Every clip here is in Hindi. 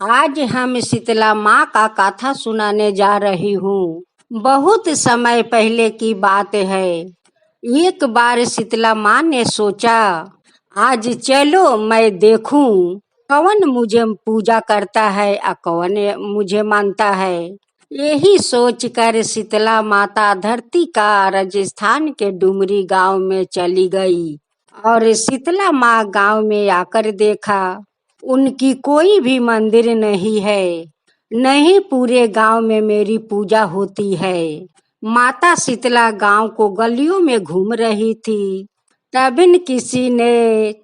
आज हम शीतला माँ का कथा सुनाने जा रही हूँ। बहुत समय पहले की बात है। एक बार शीतला माँ ने सोचा, आज चलो मैं देखूं कौन मुझे पूजा करता है और कौन मुझे मानता है। यही सोचकर शीतला माता धरती का राजस्थान के डुमरी गांव में चली गई और शीतला माँ गांव में आकर देखा उनकी कोई भी मंदिर नहीं है, नहीं पूरे गांव में मेरी पूजा होती है। माता शीतला गांव को गलियों में घूम रही थी। तभी किसी ने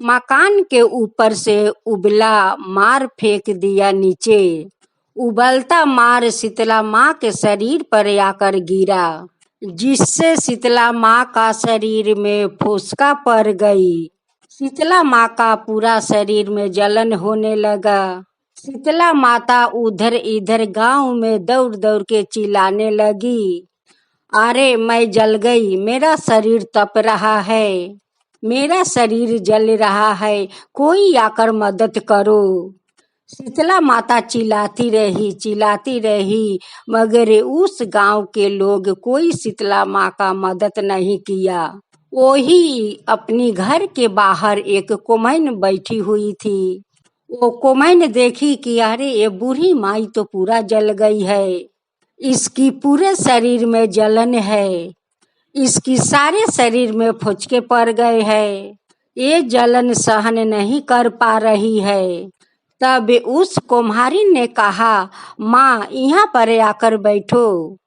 मकान के ऊपर से उबला मार फेंक दिया नीचे। उबलता मार शीतला माँ के शरीर पर आकर गिरा, जिससे शीतला माँ का शरीर में फुसका पड़ गई। शीतला माँ का पूरा शरीर में जलन होने लगा। शीतला माता उधर इधर गांव में दौड़ दौड़ के चिल्लाने लगी, अरे मैं जल गई, मेरा शरीर तप रहा है, मेरा शरीर जल रहा है, कोई आकर मदद करो। शीतला माता चिल्लाती रही, मगर उस गांव के लोग कोई शीतला माँ का मदद नहीं किया। वही अपनी घर के बाहर एक कोमैन बैठी हुई थी। वो कोमैन देखी कि अरे ये बूढ़ी माई तो पूरा जल गई है, इसकी पूरे शरीर में जलन है, इसकी सारे शरीर में फुचके पड़ गए हैं, ये जलन सहन नहीं कर पा रही है। तब उस कुम्हारी ने कहा, माँ यहाँ पर आकर बैठो,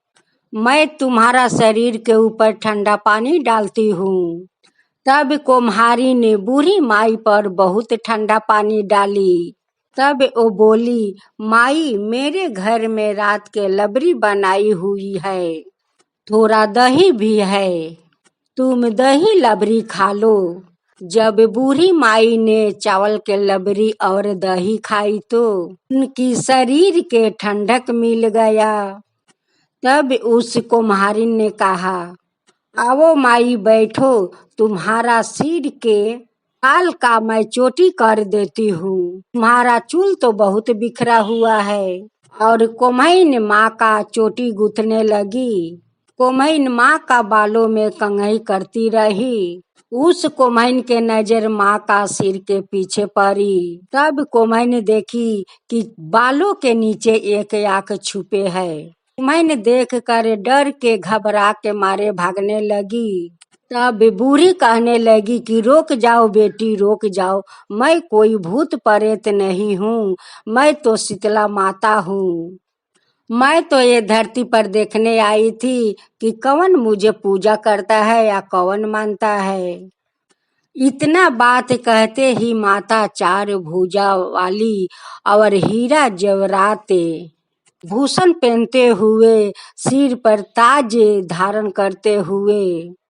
मैं तुम्हारा शरीर के ऊपर ठंडा पानी डालती हूँ। तब कुम्हारी ने बूढ़ी माई पर बहुत ठंडा पानी डाली। तब वो बोली, माई मेरे घर में रात के लबरी बनाई हुई है, थोड़ा दही भी है, तुम दही लबरी खा लो। जब बूढ़ी माई ने चावल के लबरी और दही खाई तो उनकी शरीर के ठंडक मिल गया। तब उस कुम्हारिन ने कहा, आओ माई बैठो, तुम्हारा सिर के बाल का मैं चोटी कर देती हूँ, तुम्हारा चूल तो बहुत बिखरा हुआ है। और कोमैन माँ का चोटी गूंथने लगी। कोमैन माँ का बालों में कंघी करती रही। उस कोमैन के नजर माँ का सिर के पीछे पड़ी। तब कोमैन देखी कि बालों के नीचे एक आँख छुपे है। मैंने देख कर डर के घबरा के मारे भागने लगी। तब बूढ़ी कहने लगी कि रोक जाओ बेटी, रोक जाओ, मैं कोई भूत प्रेत नहीं हूँ, मैं तो शीतला माता हूँ। मैं तो ये धरती पर देखने आई थी कि कौन मुझे पूजा करता है या कौन मानता है। इतना बात कहते ही माता चार भुजा वाली और हीरा जवराते भूषण पहनते हुए, सिर पर ताज धारण करते हुए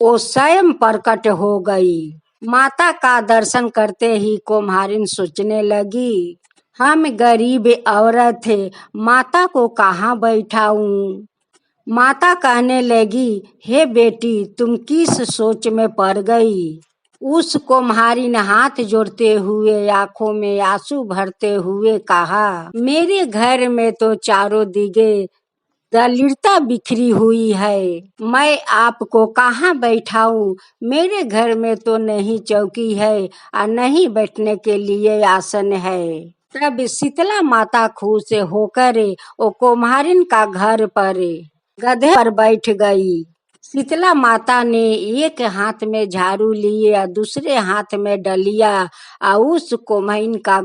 वो स्वयं प्रकट हो गई। माता का दर्शन करते ही कुम्हारिन सोचने लगी, हम गरीब औरत है, माता को कहाँ बैठाऊं। माता कहने लगी, हे बेटी तुम किस सोच में पड़ गई। उस कुम्हारी ने हाथ जोड़ते हुए आंखों में आंसू भरते हुए कहा, मेरे घर में तो चारों दिगे दरिद्रता बिखरी हुई है, मैं आपको कहाँ बैठाऊं। मेरे घर में तो नहीं चौकी है और नहीं बैठने के लिए आसन है। तब शीतला माता खुश होकर वो कुम्हारिन का घर पर गधे पर बैठ गई। शीतला माता ने एक हाथ में झाड़ू लिए और दूसरे हाथ में डलिया और उस कोमैन का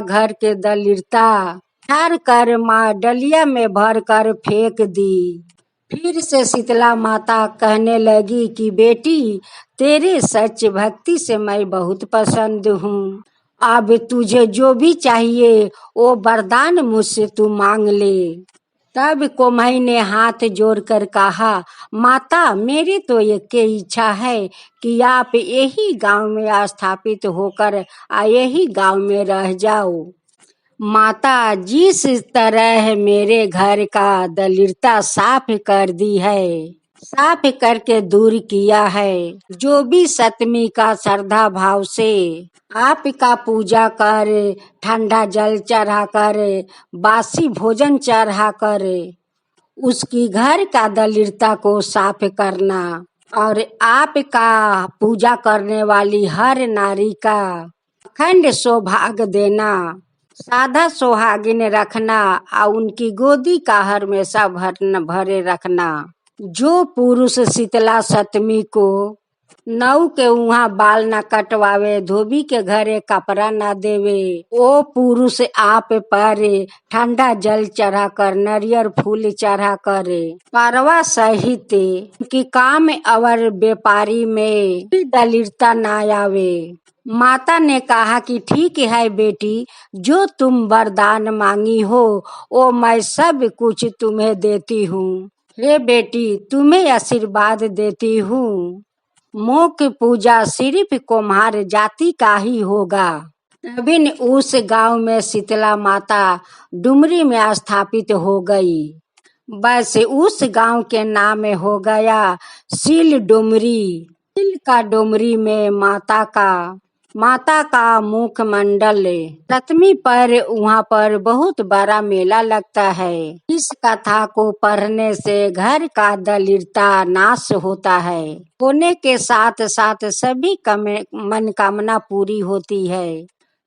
घर के दरिद्रता झाड़ कर माँ डलिया में भर कर फेंक दी। फिर से शीतला माता कहने लगी कि बेटी तेरे सच भक्ति से मैं बहुत पसंद हूँ, अब तुझे जो भी चाहिए वो वरदान मुझसे तू मांग ले। तब कोमैन ने हाथ जोड़कर कहा, माता मेरी तो एक इच्छा है कि आप यही गांव में स्थापित होकर यही गांव में रह जाओ। माता जिस तरह मेरे घर का दरिद्रता साफ कर दी है, साफ करके दूर किया है। जो भी सतमी का श्रद्धा भाव से आपका पूजा कर, ठंडा जल चढ़ा कर, बासी भोजन चढ़ा कर उसकी घर का दरिद्रता को साफ करना और आपका पूजा करने वाली हर नारी का अखंड सौभाग्य देना, सादा सुहागिन रखना और उनकी गोदी का हमेशा भरे रखना। जो पुरुष शीतला सप्तमी को नौ के उहाँ बाल न कटवावे, धोबी के घरे कपड़ा न देवे, वो पुरुष आप पर ठंडा जल चढ़ा कर, नरियर फूल चढ़ा कर, परवा सहित की काम और व्यापारी में दरिद्रता न आवे। माता ने कहा कि ठीक है बेटी, जो तुम वरदान मांगी हो वो मैं सब कुछ तुम्हें देती हूँ। हे बेटी, तुम्हें आशीर्वाद देती हूँ। मुख्य पूजा सिर्फ कुम्हार जाति का ही होगा। तभी उस गांव में शीतला माता डुमरी में स्थापित हो गई। बस उस गांव के नाम हो गया सील डुमरी। सील का डुमरी में माता का मुख मंडल। सप्तमी पर वहाँ पर बहुत बड़ा मेला लगता है। इस कथा को पढ़ने से घर का दरिद्रता नाश होता है, होने के साथ साथ सभी मनोकामना पूरी होती है।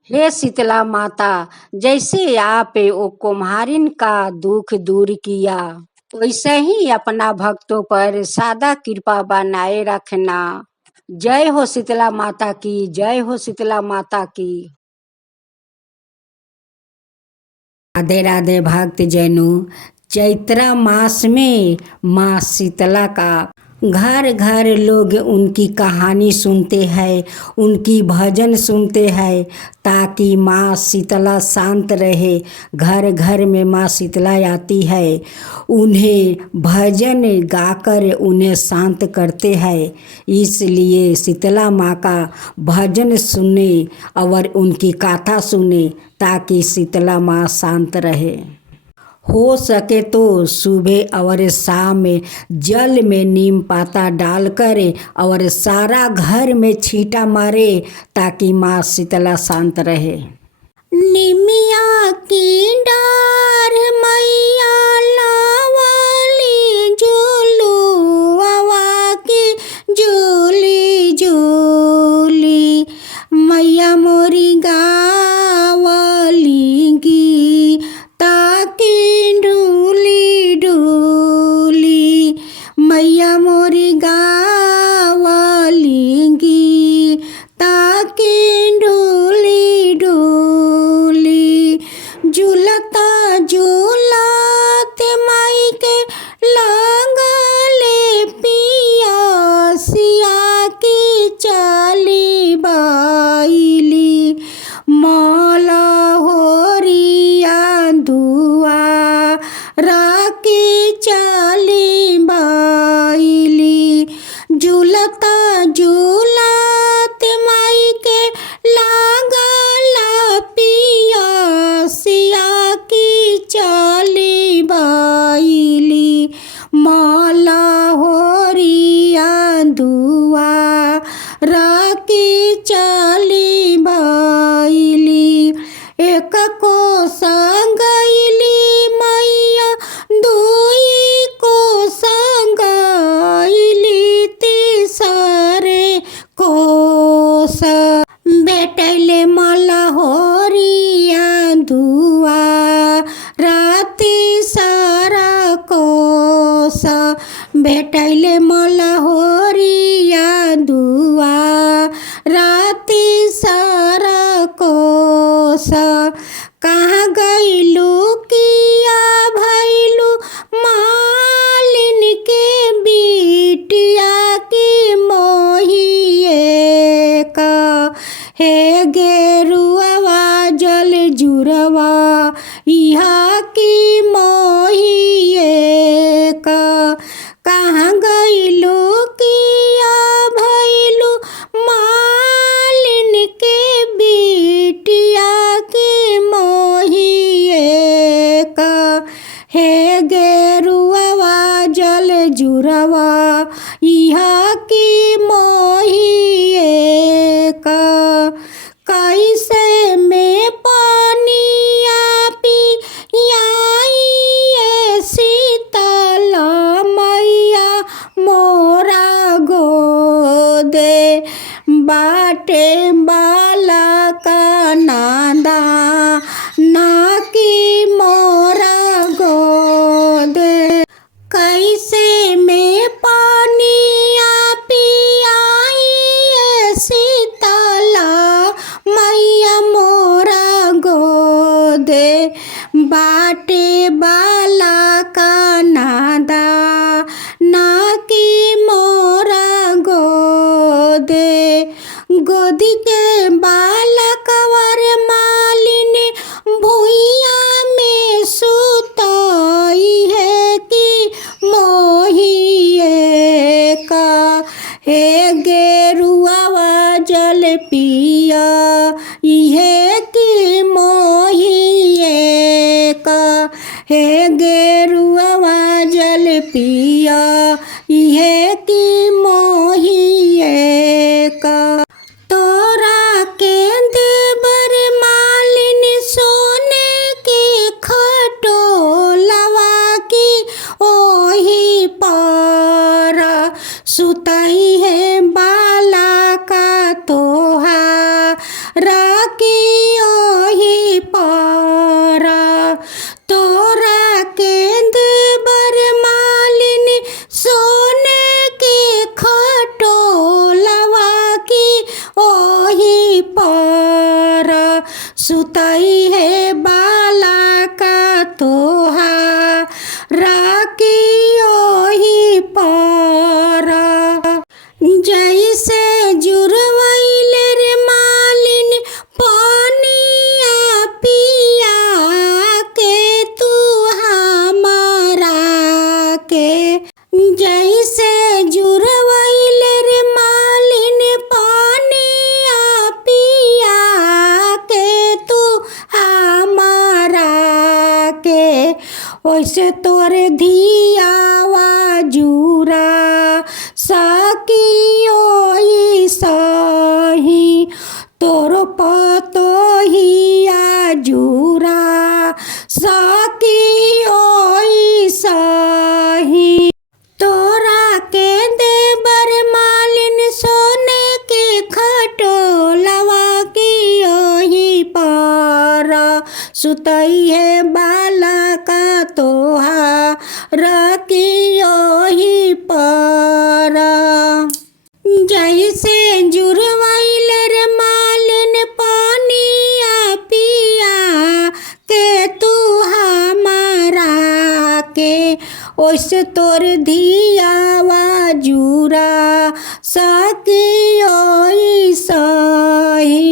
हे शीतला माता, जैसे आप वो कुम्हारिन का दुख दूर किया, वैसे ही अपना भक्तों पर सादा कृपा बनाए रखना। जय हो शीतला माता की, जय हो शीतला माता की। राधे राधे भक्त जनों, चैत्र मास में माँ शीतला का घर घर लोग उनकी कहानी सुनते हैं, उनकी भजन सुनते हैं, ताकि माँ शीतला शांत रहे। घर घर में माँ शीतला आती है, उन्हें भजन गाकर उन्हें शांत करते हैं। इसलिए शीतला माँ का भजन सुने और उनकी कथा सुने, ताकि शीतला माँ शांत रहे। हो सके तो सुबह और शाम में जल में नीम पाता डालकर और सारा घर में छींटा मारे, ताकि माँ शीतला शांत रहे। निमिया की डार मैया लावाली, झूलू आवा की झूली झूली, मैया मोरी गावाली गी ताकि डूली डूली, मैया मोरी गावाली गी ताकि डूली डूली। झूलता झूलते माई के लागले पिया, सिया की चाली बाईली, मौला होरिया दुआ राकी चाली बाईली। झूलता झूलते माई के लागला पिया, सिया की चाली बाईली, मौला होरिया दुआ राकी चाली बाईली। एक को संगैली मैया, दुई को संगैली, तीसरे को बेटैले मला होरिया दुआ राती सारा कोस, बेटैले मला होरिया दुआ राती सारा कोस। कहाँ गईलू किया भैलू मालिन के बिटिया की मोहिए का, हे गेरुआ जल जुरवा इहा की मोहिए का। कहाँ गईलू किया भैलू मालिन के बिटिया की मोहिए का, हे गेरुआ जल जुरवा का कैसे में पानिया पियाई शीतल मैया मोरा गोदे बाटे बालक नादा नाकी मोरा गोदे कैसे में पानिया पियाई शीतल मैया मोरा गोदे बाटे बालक नादा नाकी मोरा गोदे गोदी के बालक वर मालिन भुइया में सुतई है कि मोहिए का हे गेरुआ जल पिया इहे कि मोहिए का हे गेरुआ जल पिया इहे कि मोहिए का तोरा के देवर मालिन सोने की खटोलवा की ओही पर सुतई है बाला का तोहा राकी ओही पर तोरा के देवर मालिन सोने की खटोलवा की ओही पर सुतई है बाला का तोहा राकी ओही पर जैसे जुरवैल रे मालिन पानिया पिया के तू हमारा के जैसे जुरवैल रे मालिन पानिया पिया के तू हमारा के वैसे तोरे धियावा जुरा सकी ओई सही तोर पतोहिया जुरा सकी ओई सही तोरा के देवर मालिन सोने के खटोलवा की ओही पर सुतई है बाला का तोहा रकी ओही पर जैसे जुरवैल रे मालिन पानिया पिया के तू हमारा के ओइसे तोर धियावा जुरा सकी ओई सही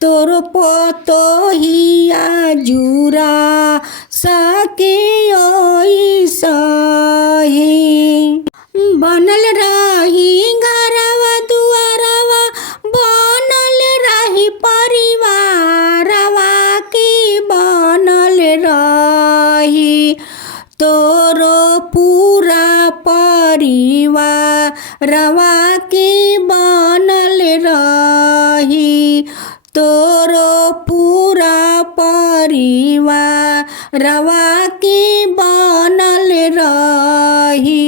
तोर पतोहिया जुरा सकी ओई सही बनल रही घरवा दुआरवा बनल रही परिवारवा की बनल रही तोरो पूरा परिवारवा की बनल रही तोरो पूरा परिवारवा की बनल रही।